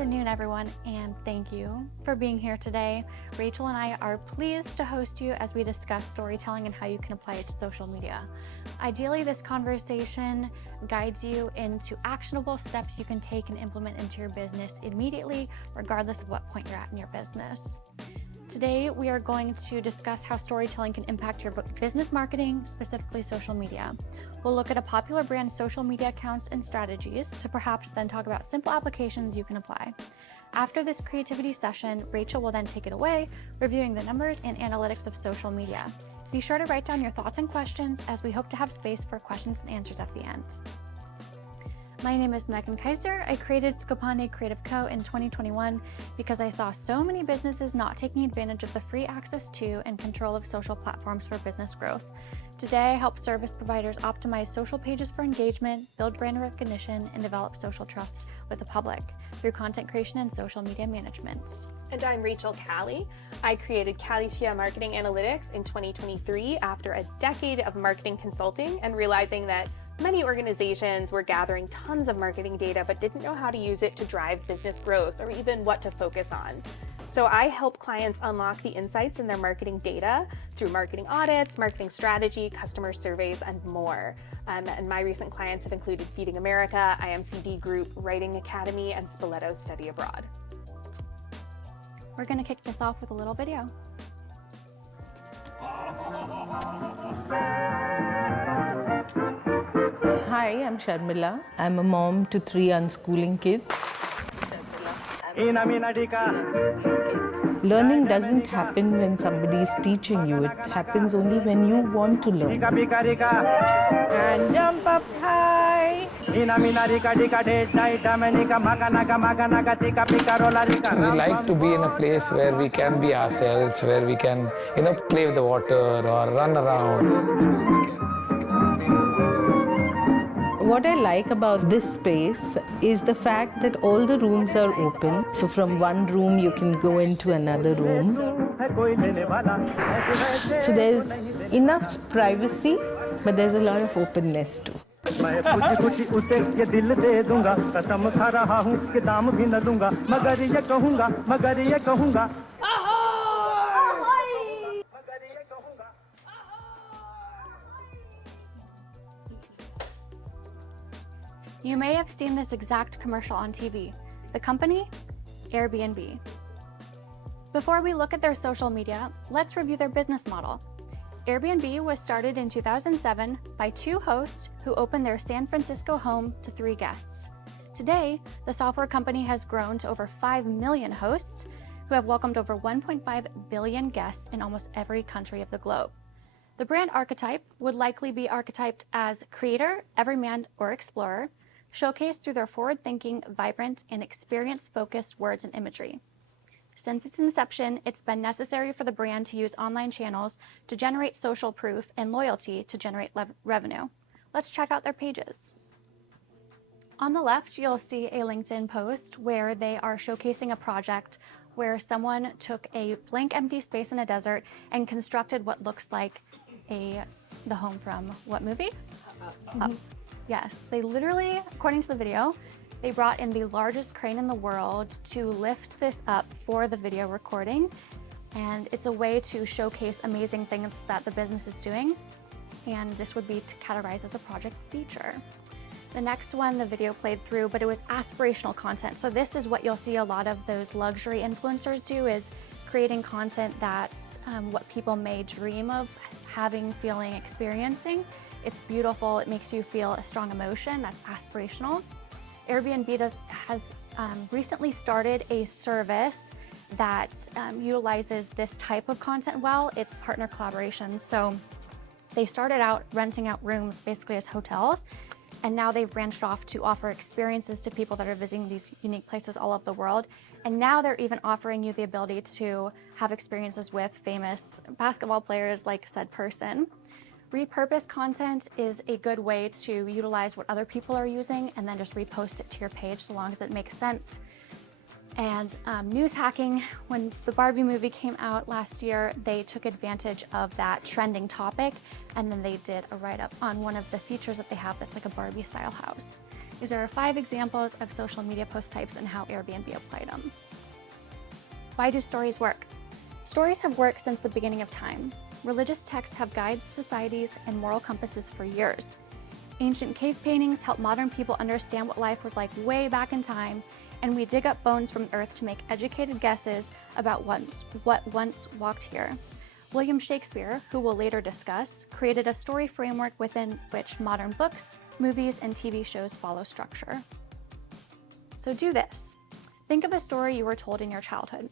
afternoon, everyone, and thank you for being here today. Rachel and I are pleased to host you as we discuss storytelling and how you can apply it to social media. Ideally, this conversation guides you into actionable steps you can take and implement into your business immediately, regardless of what point you're at in your business. Today, we are going to discuss how storytelling can impact your business marketing, specifically social media. We'll look at a popular brand's social media accounts and strategies to perhaps then talk about simple applications you can apply. After this creativity session, Rachel will then take it away, reviewing the numbers and analytics of social media. Be sure to write down your thoughts and questions, as we hope to have space for questions and answers at the end. My name is Megan Kaiser. I created Scopane Creative Co. in 2021 because I saw so many businesses not taking advantage of the free access to and control of social platforms for business growth. Today, I help service providers optimize social pages for engagement, build brand recognition, and develop social trust with the public through content creation and social media management. And I'm Rachel Callie. I created Calliecia Marketing Analytics in 2023 after a decade of marketing consulting and realizing that many organizations were gathering tons of marketing data but didn't know how to use it to drive business growth or even what to focus on. So I help clients unlock the insights in their marketing data through marketing audits, marketing strategy, customer surveys, and more. And my recent clients have included Feeding America, IMCD Group, Writing Academy, and Spoleto Study Abroad. We're going to kick this off with a little video. Hi, I'm Sharmila. I'm a mom to 3 unschooling kids. Learning doesn't happen when somebody is teaching you. It happens only when you want to learn. And jump up high. We like to be in a place where we can be ourselves, where we can, play with the water or run around. What I like about this space is the fact that all the rooms are open. So from one room you can go into another room. So there's enough privacy, but there's a lot of openness too. You may have seen this exact commercial on TV. The company? Airbnb. Before we look at their social media, let's review their business model. Airbnb was started in 2007 by 2 hosts who opened their San Francisco home to 3 guests. Today, the software company has grown to over 5 million hosts who have welcomed over 1.5 billion guests in almost every country of the globe. The brand archetype would likely be archetyped as creator, everyman, or explorer, showcased through their forward-thinking, vibrant, and experience-focused words and imagery. Since its inception, it's been necessary for the brand to use online channels to generate social proof and loyalty to generate revenue. Let's check out their pages. On the left, you'll see a LinkedIn post where they are showcasing a project where someone took a blank empty space in a desert and constructed what looks like the home from what movie? Up. Yes, they literally, according to the video, they brought in the largest crane in the world to lift this up for the video recording. And it's a way to showcase amazing things that the business is doing. And this would be categorized as a project feature. The next one, the video played through, but it was aspirational content. So this is what you'll see a lot of those luxury influencers do, is creating content that's what people may dream of having, feeling, experiencing. It's beautiful. It makes you feel a strong emotion. That's aspirational. Airbnb has recently started a service that utilizes this type of content well. It's partner collaborations. So they started out renting out rooms basically as hotels, and now they've branched off to offer experiences to people that are visiting these unique places all over the world. And now they're even offering you the ability to have experiences with famous basketball players like said person. Repurposed content is a good way to utilize what other people are using and then just repost it to your page so long as it makes sense. And news hacking, when the Barbie movie came out last year, they took advantage of that trending topic, and then they did a write-up on one of the features that they have that's like a Barbie style house. These are 5 examples of social media post types and how Airbnb applied them. Why do stories work? Stories have worked since the beginning of time. Religious texts have guided societies and moral compasses for years. Ancient cave paintings help modern people understand what life was like way back in time, and we dig up bones from the earth to make educated guesses about what once walked here. William Shakespeare, who we'll later discuss, created a story framework within which modern books, movies, and TV shows follow structure. So do this. Think of a story you were told in your childhood.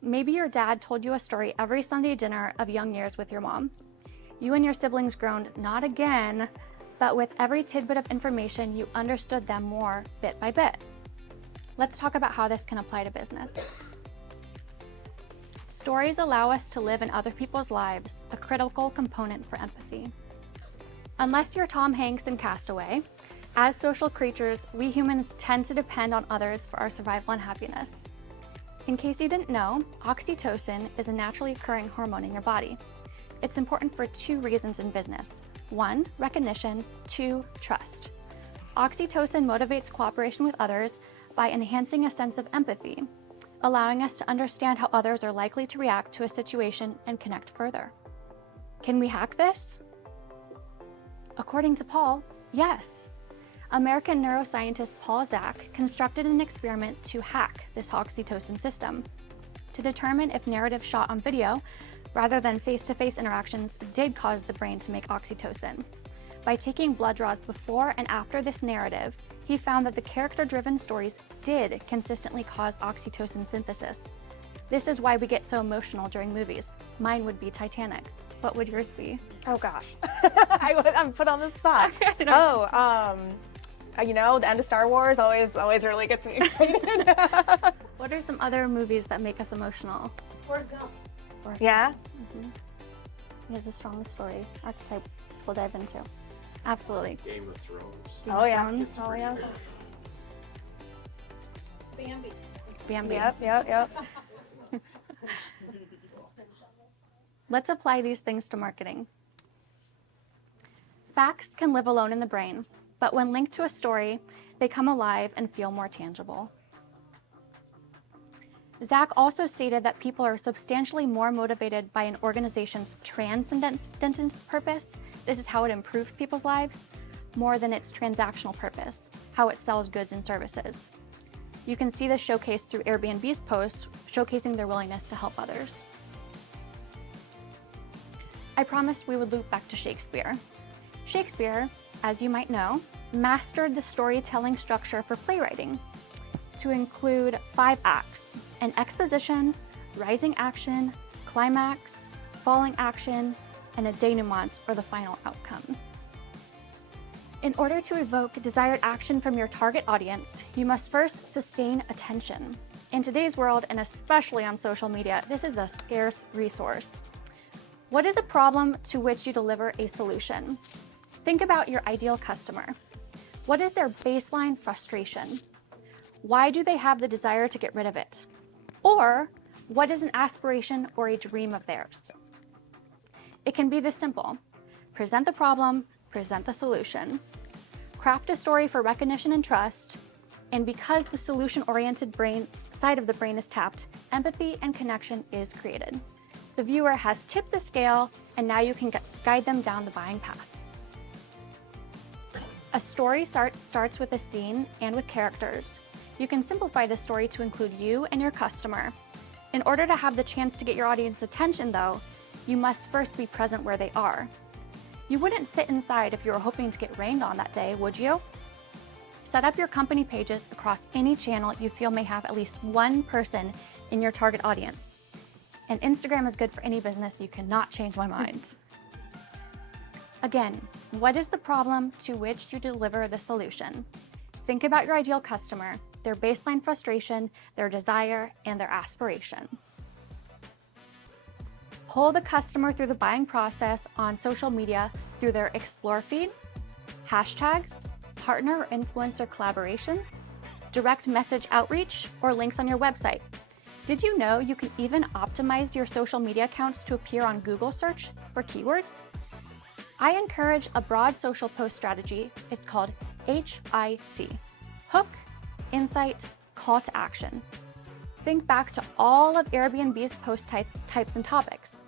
Maybe your dad told you a story every Sunday dinner of young years with your mom. You and your siblings groaned, "Not again," but with every tidbit of information, you understood them more bit by bit. Let's talk about how this can apply to business. Stories allow us to live in other people's lives, a critical component for empathy. Unless you're Tom Hanks in Castaway, as social creatures, we humans tend to depend on others for our survival and happiness. In case you didn't know, oxytocin is a naturally occurring hormone in your body. It's important for 2 reasons in business. 1, recognition. 2, trust. Oxytocin motivates cooperation with others by enhancing a sense of empathy, allowing us to understand how others are likely to react to a situation and connect further. Can we hack this? According to Paul, yes. American neuroscientist Paul Zak constructed an experiment to hack this oxytocin system to determine if narrative shot on video rather than face-to-face interactions did cause the brain to make oxytocin. By taking blood draws before and after this narrative, he found that the character-driven stories did consistently cause oxytocin synthesis. This is why we get so emotional during movies. Mine would be Titanic. What would yours be? Oh gosh. I'm put on the spot. You know, the end of Star Wars always really gets me excited. What are some other movies that make us emotional? Forrest Gump. Yeah? He has a strong story archetype we'll dive into. Absolutely. Game of Thrones. Oh yeah. Oh yeah. Bambi. Bambi. Yep. Let's apply these things to marketing. Facts can live alone in the brain, but when linked to a story, they come alive and feel more tangible. Zak also stated that people are substantially more motivated by an organization's transcendent purpose. This is how it improves people's lives, more than its transactional purpose, how it sells goods and services. You can see this showcased through Airbnb's posts, showcasing their willingness to help others. I promised we would loop back to Shakespeare. Shakespeare, as you might know, mastered the storytelling structure for playwriting to include 5 acts: an exposition, rising action, climax, falling action, and a denouement, or the final outcome. In order to evoke desired action from your target audience, you must first sustain attention. In today's world, and especially on social media, this is a scarce resource. What is a problem to which you deliver a solution? Think about your ideal customer. What is their baseline frustration? Why do they have the desire to get rid of it? Or what is an aspiration or a dream of theirs? It can be this simple. Present the problem, present the solution. Craft a story for recognition and trust, and because the solution-oriented side of the brain is tapped, empathy and connection is created. The viewer has tipped the scale, and now you can guide them down the buying path. A story starts with a scene and with characters. You can simplify the story to include you and your customer. In order to have the chance to get your audience attention, though, you must first be present where they are. You wouldn't sit inside if you were hoping to get rained on that day, would you? Set up your company pages across any channel you feel may have at least one person in your target audience. And Instagram is good for any business. You cannot change my mind. Again, what is the problem to which you deliver the solution? Think about your ideal customer, their baseline frustration, their desire, and their aspiration. Pull the customer through the buying process on social media through their explore feed, hashtags, partner or influencer collaborations, direct message outreach, or links on your website. Did you know you can even optimize your social media accounts to appear on Google search for keywords? I encourage a broad social post strategy. It's called HIC: Hook, Insight, Call to Action. Think back to all of Airbnb's post types and topics.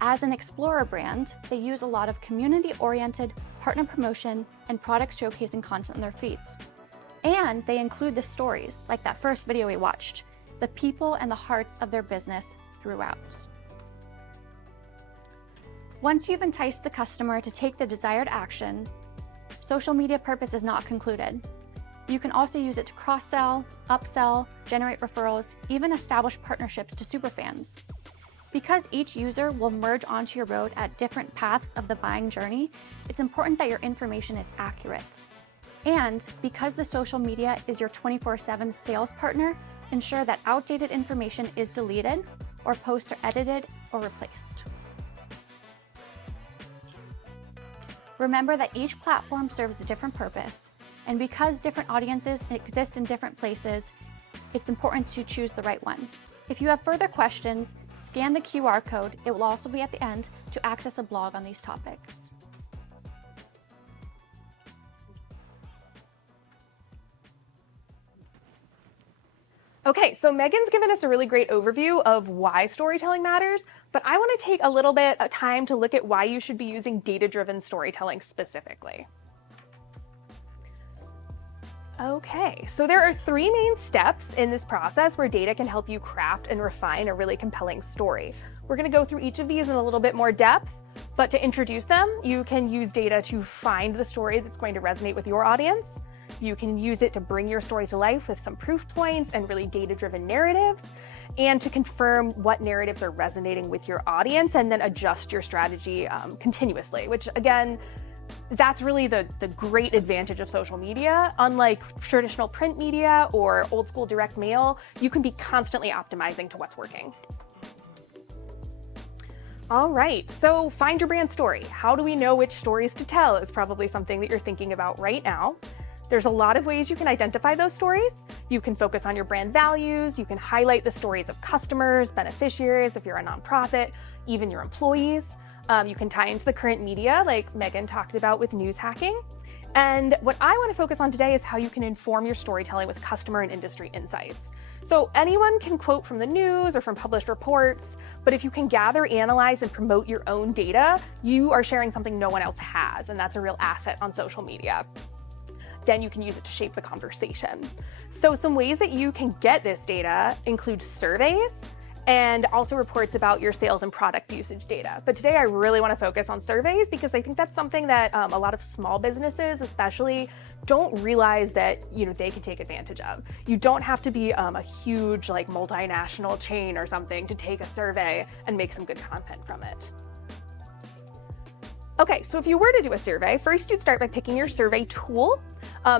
As an Explorer brand, they use a lot of community-oriented partner promotion and product showcasing content in their feeds. And they include the stories, like that first video we watched, the people and the hearts of their business throughout. Once you've enticed the customer to take the desired action, social media purpose is not concluded. You can also use it to cross-sell, upsell, generate referrals, even establish partnerships to superfans. Because each user will merge onto your road at different paths of the buying journey, it's important that your information is accurate. And because the social media is your 24/7 sales partner, ensure that outdated information is deleted or posts are edited or replaced. Remember that each platform serves a different purpose, and because different audiences exist in different places, it's important to choose the right one. If you have further questions, scan the QR code. It will also be at the end to access a blog on these topics. Okay, so Megan's given us a really great overview of why storytelling matters, but I want to take a little bit of time to look at why you should be using data-driven storytelling specifically. Okay, so there are 3 main steps in this process where data can help you craft and refine a really compelling story. We're going to go through each of these in a little bit more depth, but to introduce them, you can use data to find the story that's going to resonate with your audience. You can use it to bring your story to life with some proof points and really data-driven narratives, and to confirm what narratives are resonating with your audience, and then adjust your strategy continuously, which again, that's really the great advantage of social media. Unlike traditional print media or old school direct mail, you can be constantly optimizing to what's working. All right, so find your brand story. How do we know which stories to tell is probably something that you're thinking about right now. There's a lot of ways you can identify those stories. You can focus on your brand values. You can highlight the stories of customers, beneficiaries, if you're a nonprofit, even your employees. You can tie into the current media, like Megan talked about with news hacking. And what I want to focus on today is how you can inform your storytelling with customer and industry insights. So anyone can quote from the news or from published reports, but if you can gather, analyze, and promote your own data, you are sharing something no one else has, and that's a real asset on social media. Then you can use it to shape the conversation. So some ways that you can get this data include surveys, and also reports about your sales and product usage data. But today I really want to focus on surveys because I think that's something that a lot of small businesses especially don't realize that they can take advantage of. You don't have to be a huge multinational chain or something to take a survey and make some good content from it. Okay, so if you were to do a survey, first you'd start by picking your survey tool.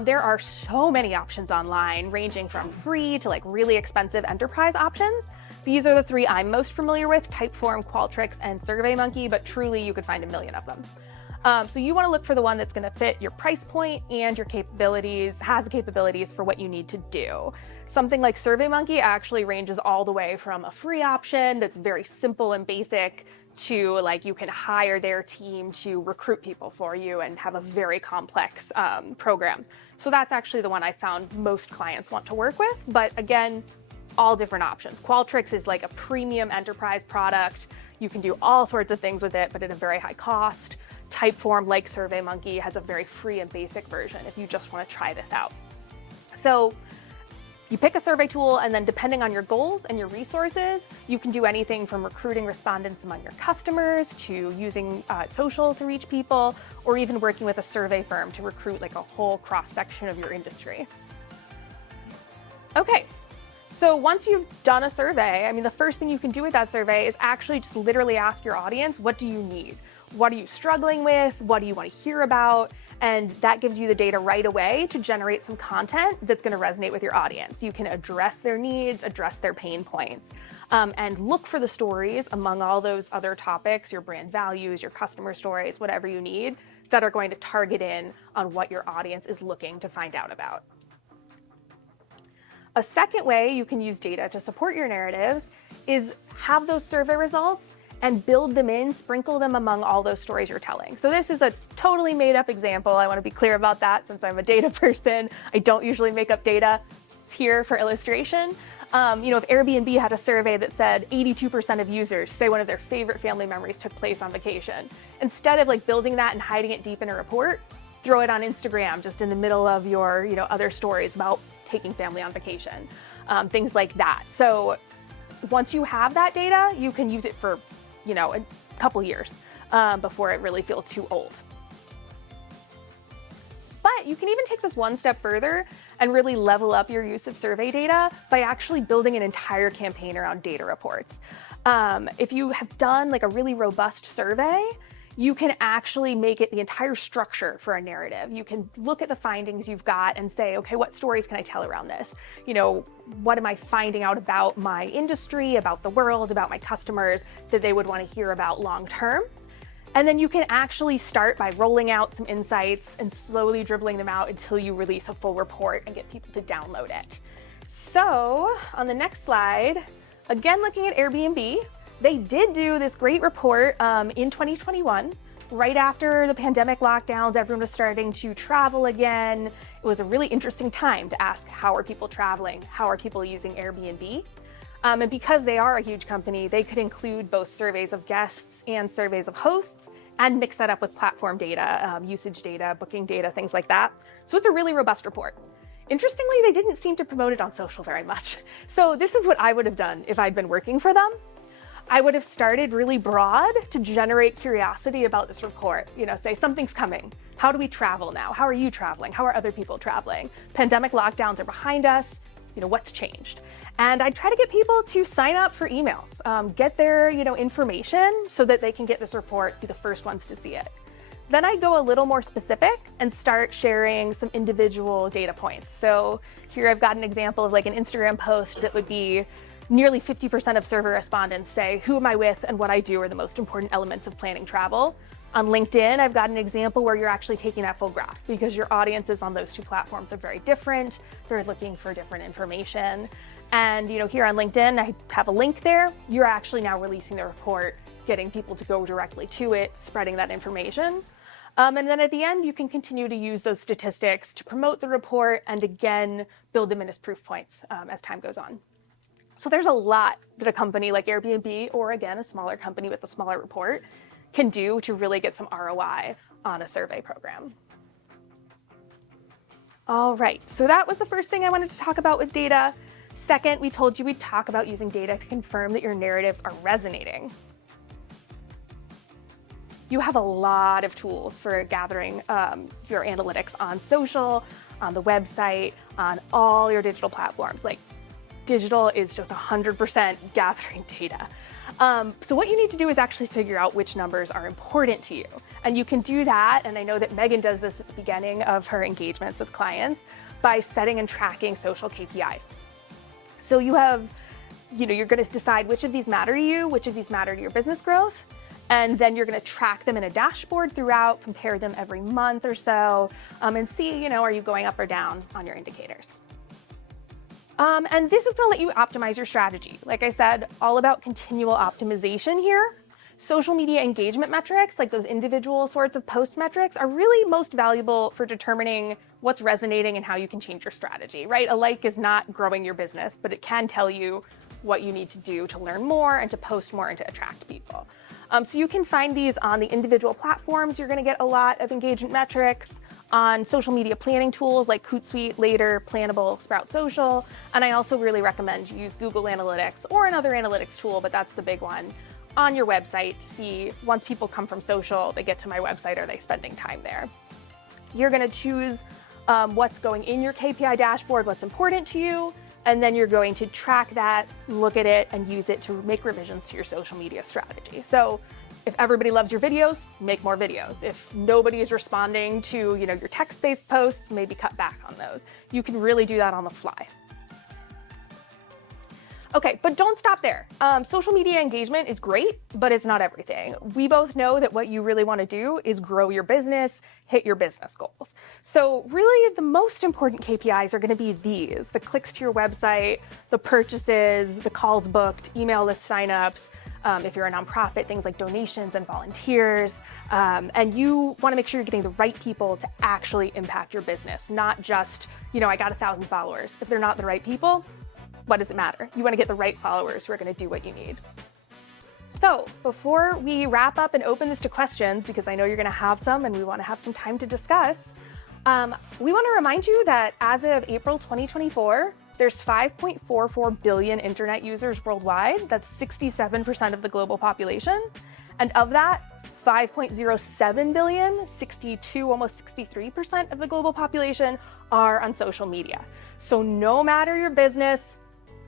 There are so many options online, ranging from free to really expensive enterprise options. These are the 3 I'm most familiar with: Typeform, Qualtrics, and SurveyMonkey, but truly you could find a million of them. So you want to look for the one that's going to fit your price point and your capabilities, has the capabilities for what you need to do. Something like SurveyMonkey actually ranges all the way from a free option that's very simple and basic to you can hire their team to recruit people for you and have a very complex program. So that's actually the one I found most clients want to work with. But again, all different options. Qualtrics is like a premium enterprise product. You can do all sorts of things with it, but at a very high cost. Typeform, like SurveyMonkey, has a very free and basic version if you just want to try this out. So you pick a survey tool, and then depending on your goals and your resources, you can do anything from recruiting respondents among your customers to using social to reach people, or even working with a survey firm to recruit a whole cross-section of your industry. Okay. So once you've done a survey, the first thing you can do with that survey is actually just literally ask your audience, what do you need? What are you struggling with? What do you want to hear about? And that gives you the data right away to generate some content that's going to resonate with your audience. You can address their needs, address their pain points, and look for the stories among all those other topics, your brand values, your customer stories, whatever you need, that are going to target in on what your audience is looking to find out about. A second way you can use data to support your narratives is have those survey results and build them in, sprinkle them among all those stories you're telling. So this is a totally made up example. I want to be clear about that since I'm a data person. I don't usually make up data. It's here for illustration. If Airbnb had a survey that said 82% of users say one of their favorite family memories took place on vacation, instead of like building that and hiding it deep in a report, throw it on Instagram just in the middle of your other stories about taking family on vacation, things like that. So once you have that data, you can use it for a couple years before it really feels too old. But you can even take this one step further and really level up your use of survey data by actually building an entire campaign around data reports. If you have done like a really robust survey, you can actually make it the entire structure for a narrative. You can look at the findings you've got and say, okay, what stories can I tell around this? What am I finding out about my industry, about the world, about my customers that they would want to hear about long term? And then you can actually start by rolling out some insights and slowly dribbling them out until you release a full report and get people to download it. So on the next slide, again, looking at Airbnb, they did do this great report in 2021, right after the pandemic lockdowns. Everyone was starting to travel again. It was a really interesting time to ask, how are people traveling? How are people using Airbnb? And because they are a huge company, they could include both surveys of guests and surveys of hosts and mix that up with platform data, usage data, booking data, things like that. So it's a really robust report. Interestingly, they didn't seem to promote it on social very much. So this is what I would have done if I'd been working for them. I would have started really broad to generate curiosity about this report. Say something's coming. How do we travel now? How are you traveling? How are other people traveling? Pandemic lockdowns are behind us. What's changed? And I try to get people to sign up for emails, get their information so that they can get this report, be the first ones to see it. Then I go a little more specific and start sharing some individual data points. So here I've got an example of like an Instagram post that would be nearly 50% of survey respondents say who am I with and what I do are the most important elements of planning travel. On LinkedIn, I've got an example where you're actually taking that full graph because your audiences on those two platforms are very different. They're looking for different information. And here on LinkedIn, I have a link there. You're actually now releasing the report, getting people to go directly to it, spreading that information. And then at the end, you can continue to use those statistics to promote the report and again, build them in as proof points as time goes on. So there's a lot that a company like Airbnb, or again, a smaller company with a smaller report, can do to really get some ROI on a survey program. All right, so that was the first thing I wanted to talk about with data. Second, we told you we'd talk about using data to confirm that your narratives are resonating. You have a lot of tools for gathering your analytics on social, on the website, on all your digital platforms. Like digital is just 100% gathering data. So what you need to do is actually figure out which numbers are important to you. And you can do that, and I know that Megan does this at the beginning of her engagements with clients, by setting and tracking social KPIs. So you have, you're going to decide which of these matter to you, which of these matter to your business growth, and then you're going to track them in a dashboard throughout, compare them every month or so, and see, are you going up or down on your indicators. And this is going to let you optimize your strategy. Like I said, all about continual optimization here. Social media engagement metrics, like those individual sorts of post metrics, are really most valuable for determining what's resonating and how you can change your strategy, right? A like is not growing your business, but it can tell you what you need to do to learn more and to post more and to attract people. So you can find these on the individual platforms. You're going to get a lot of engagement metrics on social media planning tools like Hootsuite, Later, Plannable, Sprout Social. And I also really recommend you use Google Analytics or another analytics tool, but that's the big one, on your website to see once people come from social, they get to my website, are they spending time there? You're going to choose what's going in your KPI dashboard, what's important to you, and then you're going to track that, look at it, and use it to make revisions to your social media strategy. So if everybody loves your videos, make more videos. If nobody is responding to your text-based posts, maybe cut back on those. You can really do that on the fly. Okay, but don't stop there. Social media engagement is great, but it's not everything. We both know that what you really want to do is grow your business, hit your business goals. So really the most important KPIs are going to be these: the clicks to your website, the purchases, the calls booked, email list signups, if you're a nonprofit, things like donations and volunteers. And you want to make sure you're getting the right people to actually impact your business, not just, I got 1,000 followers. If they're not the right people, what does it matter? You want to get the right followers who are going to do what you need. So before we wrap up and open this to questions, because I know you're going to have some and we want to have some time to discuss, we want to remind you that as of April 2024, there's 5.44 billion internet users worldwide. That's 67% of the global population. And of that, 5.07 billion, almost 63% of the global population are on social media. So no matter your business,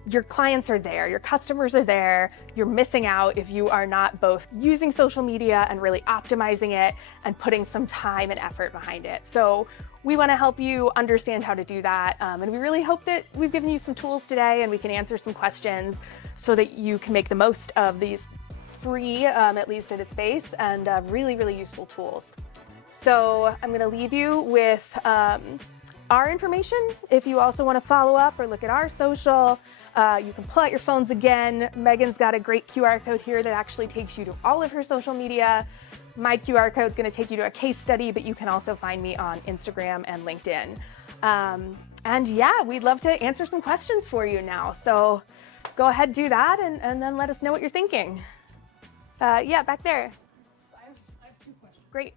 your clients are there, your customers are there. You're missing out if you are not both using social media and really optimizing it and putting some time and effort behind it. So we want to help you understand how to do that. And we really hope that we've given you some tools today and we can answer some questions so that you can make the most of these free, at least at its base, and really, really useful tools. So I'm going to leave you with our information. If you also want to follow up or look at our social, you can pull out your phones again. Megan's got a great QR code here that actually takes you to all of her social media. My QR code is going to take you to a case study, but you can also find me on Instagram and LinkedIn. And yeah, we'd love to answer some questions for you now. So go ahead, do that, and then let us know what you're thinking. Yeah, back there. I have 2 questions. Great.